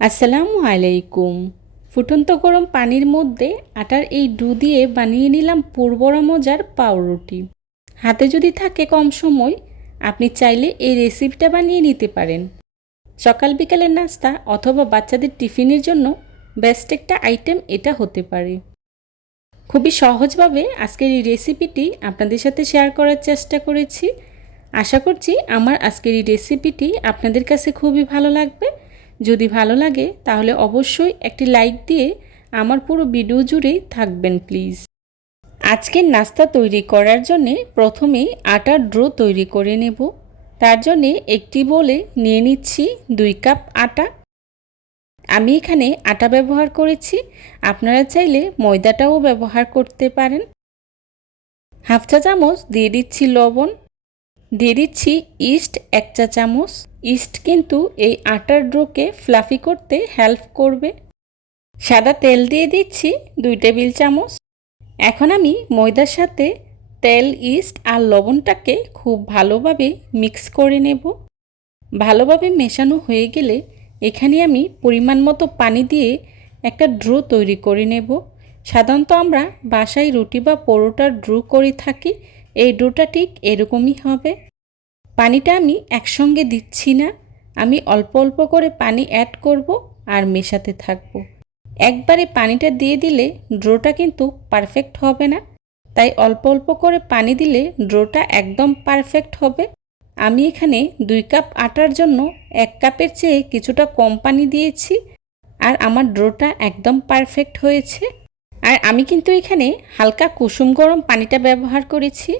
আসসালামু আলাইকুম। ফুটন্ত গরম পানির মধ্যে আটার এই ডু দিয়ে বানিয়ে নিলাম পূর্বরা মজার পাউরুটি। হাতে যদি থাকে কম সময়, আপনি চাইলে এই রেসিপিটা বানিয়ে নিতে পারেন। সকাল বিকালের নাস্তা অথবা বাচ্চাদের টিফিনের জন্য বেস্ট একটা আইটেম এটা হতে পারে। খুবই সহজভাবে আজকের এই রেসিপিটি আপনাদের সাথে শেয়ার করার চেষ্টা করেছি। আশা করছি আমার আজকের এই রেসিপিটি আপনাদের কাছে খুবই ভালো লাগবে। যদি ভালো লাগে, তাহলে অবশ্যই একটি লাইক দিয়ে আমার পুরো ভিডিও জুড়েই থাকবেন, প্লিজ। আজকের নাস্তা তৈরি করার জন্যে প্রথমেই আটার ড্রো তৈরি করে নেব। তার জন্যে একটি বলে নিয়ে নিচ্ছি দুই কাপ আটা। আমি এখানে আটা ব্যবহার করেছি। আপনারা চাইলে ময়দাটাও ব্যবহার করতে পারেন। হাফ চা চামচ দিয়ে দিচ্ছি লবণ। দিয়ে দিচ্ছি ইস্ট এক চা চামচ। ইস্ট কিন্তু এই আটার ড্রোকে ফ্লাফি করতে হেল্প করবে। সাদা তেল দিয়ে দিচ্ছি দুই টেবিল চামচ। এখন আমি ময়দার সাথে তেল, ইস্ট আর লবণটাকে খুব ভালোভাবে মিক্স করে নেব। ভালোভাবে মেশানো হয়ে গেলে এখানে আমি পরিমাণ মতো পানি দিয়ে একটা ড্রো তৈরি করে নেব। সাধারণত আমরা বাসায় রুটি বা পরোটার ড্রো করে থাকি। এই ডোটা ঠিক এরকমই হবে। পানিটা আমি একসঙ্গে দিচ্ছি না। আমি অল্প অল্প করে পানি অ্যাড করব আর মেশাতে থাকব। একবারে পানিটা দিয়ে দিলে ড্রোটা কিন্তু পারফেক্ট হবে না। তাই অল্প অল্প করে পানি দিলে ড্রোটা একদম পারফেক্ট হবে। আমি এখানে দুই কাপ আটার জন্য এক কাপের চেয়ে কিছুটা কম পানি দিয়েছি। আর আমার ড্রোটা একদম পারফেক্ট হয়েছে। আর আমি কিন্তু এখানে হালকা কুসুম গরম পানিটা ব্যবহার করেছি।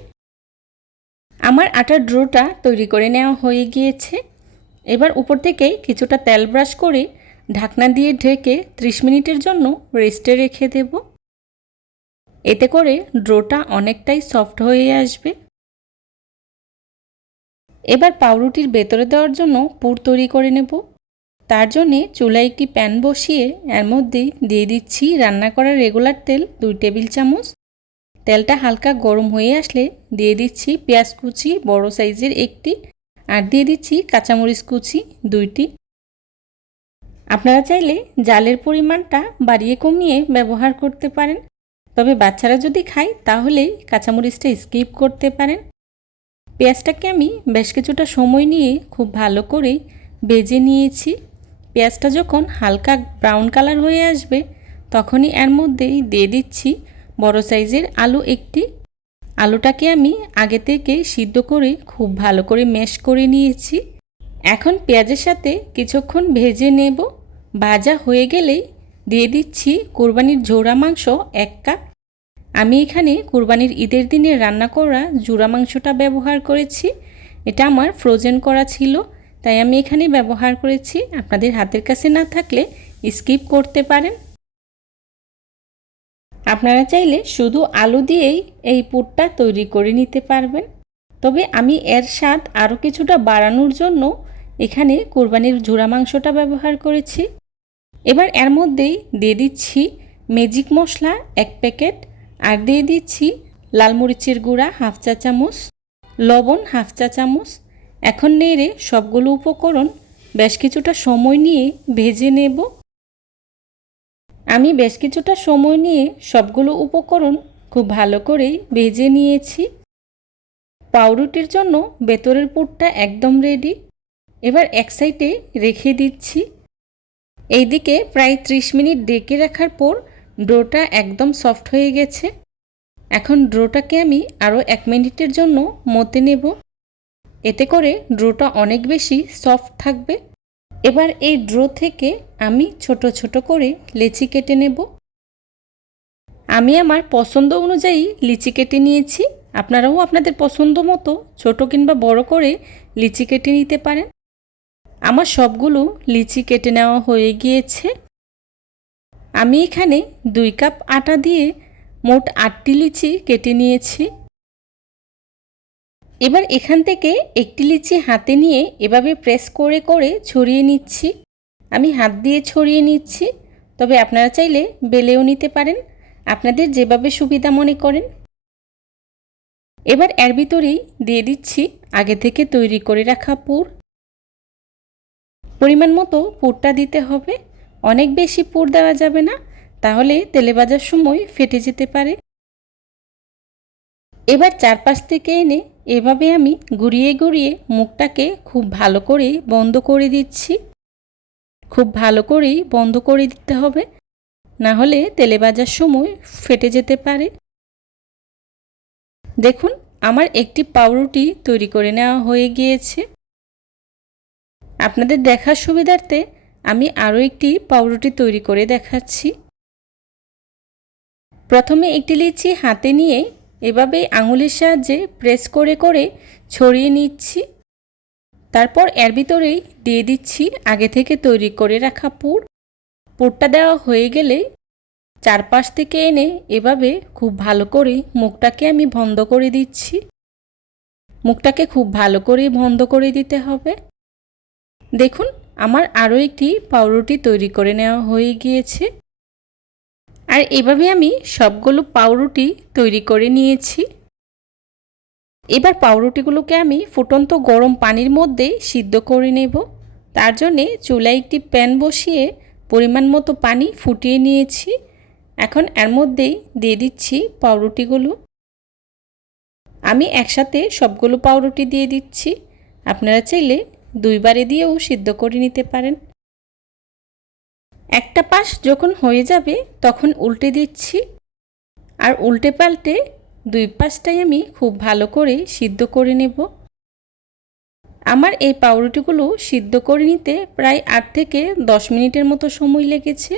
আমার আটার ড্রোটা তৈরি করে নেওয়া হয়ে গিয়েছে। এবার উপর থেকে কিছুটা তেল ব্রাশ করে ঢাকনা দিয়ে ঢেকে 30 মিনিটের জন্য রেস্টে রেখে দেব। এতে করে ড্রোটা অনেকটাই সফট হয়ে আসবে। এবার পাউরুটির ভেতরে দেওয়ার জন্য পুর তৈরি করে নেব। তার জন্যে চুলায় একটি প্যান বসিয়ে এর মধ্যে দিয়ে দিচ্ছি রান্না করা রেগুলার তেল দুই টেবিল চামচ। তেলটা হালকা গরম হয়ে আসলে দিয়ে দিচ্ছি পেঁয়াজ কুচি বড় সাইজের একটি আর দিয়ে দিচ্ছি কাঁচামরিচ কুচি দুইটি। আপনারা চাইলে জালের পরিমাণটা বাড়িয়ে কমিয়ে ব্যবহার করতে পারেন। তবে বাচ্চারা যদি খায় তাহলে কাঁচামরিচটা স্কিপ করতে পারেন। পেঁয়াজটাকে আমি বেশ কিছুটা সময় নিয়ে খুব ভালো করে বেজে নিয়েছি। পেঁয়াজটা যখন হালকা ব্রাউন কালার হয়ে আসবে, তখনই এর মধ্যেই দিয়ে দিচ্ছি বড় সাইজের আলু একটি। আলুটাকে আমি আগে থেকে সিদ্ধ করে খুব ভালো করে ম্যাশ করে নিয়েছি। এখন পেঁয়াজের সাথে কিছুক্ষণ ভেজে নেব। ভাজা হয়ে গেলেই দিয়ে দিচ্ছি কোরবানির জোড়া মাংস এক কাপ আমি এখানে কোরবানির ঈদের দিনে রান্না করা জোড়া মাংসটা ব্যবহার করেছি। এটা আমার ফ্রোজেন করা ছিল। তাই আমি এখানে ব্যবহার করেছি। আপনাদের হাতের কাছে না থাকলে স্কিপ করতে পারেন। আপনারা চাইলে শুধু আলু দিয়েই এই পুরটা তৈরি করে নিতে পারবেন। তবে আমি এর স্বাদ আরও কিছুটা বাড়ানোর জন্য এখানে কোরবানির ঝুরা মাংসটা ব্যবহার করেছি। এবার এর মধ্যেই দিয়ে দিচ্ছি ম্যাজিক মশলা এক প্যাকেট আর দিয়ে দিচ্ছি লাল মরিচের গুঁড়া হাফ চা চামচ, লবণ হাফ চা চামচ এখন নেড়ে সবগুলো উপকরণ বেশ কিছুটা সময় নিয়ে ভেজে নেব। আমি বেশ কিছুটা সময় নিয়ে সবগুলো উপকরণ খুব ভালো করেই ভেজে নিয়েছি। পাউরুটির জন্য ভেতরের পুরটা একদম রেডি এবার এক সাইডে রেখে দিচ্ছি। এইদিকে প্রায় ত্রিশ মিনিট ডেকে রাখার পর ডোটা একদম সফট হয়ে গেছে। এখন ড্রোটাকে আমি আরও এক মিনিটের জন্য মতে নেব। এতে করে ড্রোটা অনেক বেশি সফট থাকবে। এবার এই ড্রো থেকে আমি ছোট ছোট করে লেচি কেটে নেব। আমি আমার পছন্দ অনুযায়ী লিচি কেটে নিয়েছি। আপনারাও আপনাদের পছন্দ মতো ছোট কিংবা বড় করে লিচি কেটে নিতে পারেন। আমার সবগুলো লিচি কেটে নেওয়া হয়ে গিয়েছে। আমি এখানে দুই কাপ আটা দিয়ে মোট আটটি লিচি কেটে নিয়েছি। এবার এখান থেকে একটি লিচি হাতে নিয়ে এভাবে প্রেস করে করে ছড়িয়ে নিচ্ছি। আমি হাত দিয়ে ছড়িয়ে নিচ্ছি, তবে আপনারা চাইলে বেলেও নিতে পারেন। আপনাদের যেভাবে সুবিধা মনে করেন। এবার এর ভিতরেই দিয়ে দিচ্ছি আগে থেকে তৈরি করে রাখা পুর। পরিমাণ মতো পুরটা দিতে হবে। অনেক বেশি পুর দেওয়া যাবে না, তাহলে তেলে ভাজার সময় ফেটে যেতে পারে। এবার চারপাশ থেকে এনে এভাবে আমি গুড়িয়ে গুড়িয়ে মুখটাকে খুব ভালো করে বন্ধ করে দিচ্ছি। খুব ভালো করেই বন্ধ করে দিতে হবে। না হলে তেলে ভাজার সময় ফেটে যেতে পারে। দেখুন, আমার একটি পাউরুটি তৈরি করে নেওয়া হয়ে গিয়েছে। আপনাদের দেখার সুবিধার্থে আমি আরও একটি পাউরুটি তৈরি করে দেখাচ্ছি। প্রথমে একটি লিচি হাতে নিয়ে এভাবে আঙুলের সাহায্যে প্রেস করে করে ছড়িয়ে নিচ্ছি। তারপর এর ভিতরেই দিয়ে দিচ্ছি আগে থেকে তৈরি করে রাখা পুর। পুরটা দেওয়া হয়ে গেলে চারপাশ থেকে এনে এভাবে খুব ভালো করে মুখটাকে আমি বন্ধ করে দিচ্ছি। মুখটাকে খুব ভালো করে বন্ধ করে দিতে হবে। দেখুন, আমার আরও একটি পাউরুটি তৈরি করে নেওয়া হয়ে গিয়েছে। আর এভাবে আমি সবগুলো পাউরুটি তৈরি করে নিয়েছি। এবার পাউরুটিগুলোকে আমি ফুটন্ত গরম পানির মধ্যে সিদ্ধ করে নেব। তার জন্যে চুলায় একটি প্যান বসিয়ে পরিমাণ মতো পানি ফুটিয়ে নিয়েছি। এখন এর মধ্যেই দিয়ে দিচ্ছি পাউরুটিগুলো। আমি একসাথে সবগুলো পাউরুটি দিয়ে দিচ্ছি। আপনারা চাইলে দুইবারে দিয়েও সিদ্ধ করে নিতে পারেন। একটা পাশ যখন হয়ে যাবে, তখন উল্টে দিচ্ছি। আর উল্টে পাল্টে দুই পাশটাই আমি খুব ভালো করে সিদ্ধ করে নেব। আমার এই পাউরুটিগুলো সিদ্ধ করে নিতে প্রায় আট থেকে দশ মিনিটের মতো সময় লেগেছে।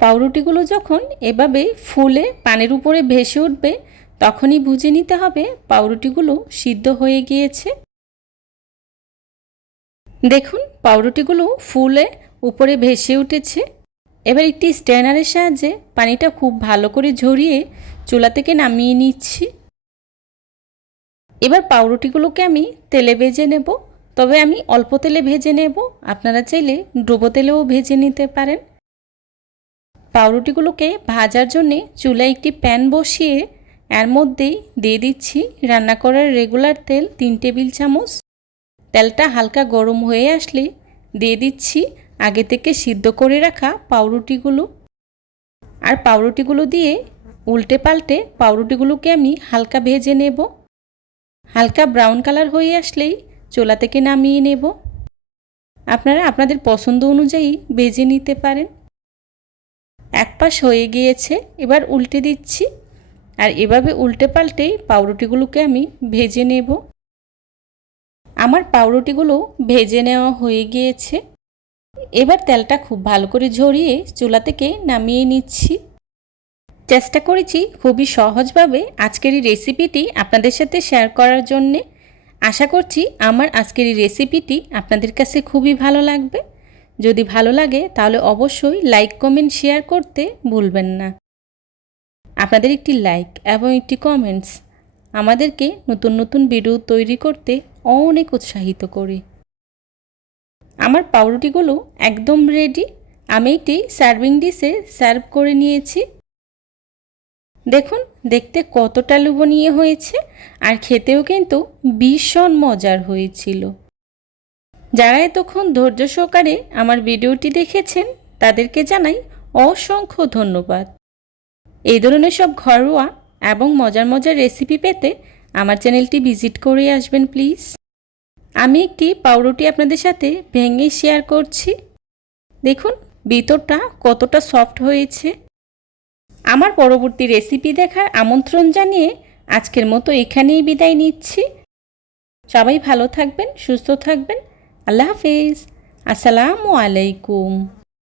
পাউরুটিগুলো যখন এভাবে ফুলে পানির উপরে ভেসে উঠবে, তখনই বুঝে নিতে হবে পাউরুটিগুলো সিদ্ধ হয়ে গিয়েছে। দেখুন, পাউরুটিগুলো ফুলে উপরে ভেসে উঠেছে। এবার একটি স্ট্যানারের সাহায্যে পানিটা খুব ভালো করে ঝরিয়ে চুলা থেকে নামিয়ে নিচ্ছি। এবার পাউরুটিগুলোকে আমি তেলে ভেজে নেব। তবে আমি অল্প তেলে ভেজে নেব। আপনারা চাইলে ডুবো তেলেও ভেজে নিতে পারেন। পাউরুটিগুলোকে ভাজার জন্যে চুলায় একটি প্যান বসিয়ে এর মধ্যেই দিয়ে দিচ্ছি রান্না করার রেগুলার তেল তিন টেবিল চামচ। তেলটা হালকা গরম হয়ে আসলে দিয়ে দিচ্ছি আগে থেকে সিদ্ধ করে রাখা পাউরুটিগুলো। আর পাউরুটিগুলো দিয়ে উল্টে পাল্টে পাউরুটিগুলোকে আমি হালকা ভেজে নেব। হালকা ব্রাউন কালার হয়ে আসলেই চোলা থেকে নামিয়ে নেব। আপনারা আপনাদের পছন্দ অনুযায়ী ভেজে নিতে পারেন। এক পাশ হয়ে গিয়েছে, এবার উল্টে দিচ্ছি। আর এভাবে উল্টে পাল্টেই পাউরুটিগুলোকে আমি ভেজে নেব। আমার পাউরুটিগুলো ভেজে নেওয়া হয়ে গিয়েছে। এবার তেলটা খুব ভালো করে ঝরিয়ে চুলা থেকে নামিয়ে নিচ্ছি। চেষ্টা করেছি খুবই সহজভাবে আজকের এই রেসিপিটি আপনাদের সাথে শেয়ার করার জন্যে। আশা করছি আমার আজকের এই রেসিপিটি আপনাদের কাছে খুবই ভালো লাগবে। যদি ভালো লাগে তাহলে অবশ্যই লাইক কমেন্ট শেয়ার করতে ভুলবেন না। আপনাদের একটি লাইক এবং একটি কমেন্টস আমাদেরকে নতুন নতুন ভিডিও তৈরি করতে অনেক উৎসাহিত করে। আমার পাউরুটিগুলো একদম রেডি আমি একটি সার্ভিং ডিশে সার্ভ করে নিয়েছি। দেখুন, দেখতে কতটা লোভনীয় হয়েছে আর খেতেও কিন্তু ভীষণ মজার হয়েছিল। যারা এতক্ষণ ধৈর্য সহকারে আমার ভিডিওটি দেখেছেন, তাদেরকে জানাই অসংখ্য ধন্যবাদ। এই ধরনের সব ঘরোয়া এবং মজার মজার রেসিপি পেতে আমার চ্যানেলটি ভিজিট করে আসবেন প্লিজ আমি একটি পাউরুটি আপনাদের সাথে ভেঙে শেয়ার করছি। দেখুন, ভিতরটা কতটা সফট হয়েছে। আমার পরবর্তী রেসিপি দেখার আমন্ত্রণ জানিয়ে আজকের মতো এখানেই বিদায় নিচ্ছি। সবাই ভালো থাকবেন, সুস্থ থাকবেন। আল্লাহ হাফিজ। আসসালামু আলাইকুম।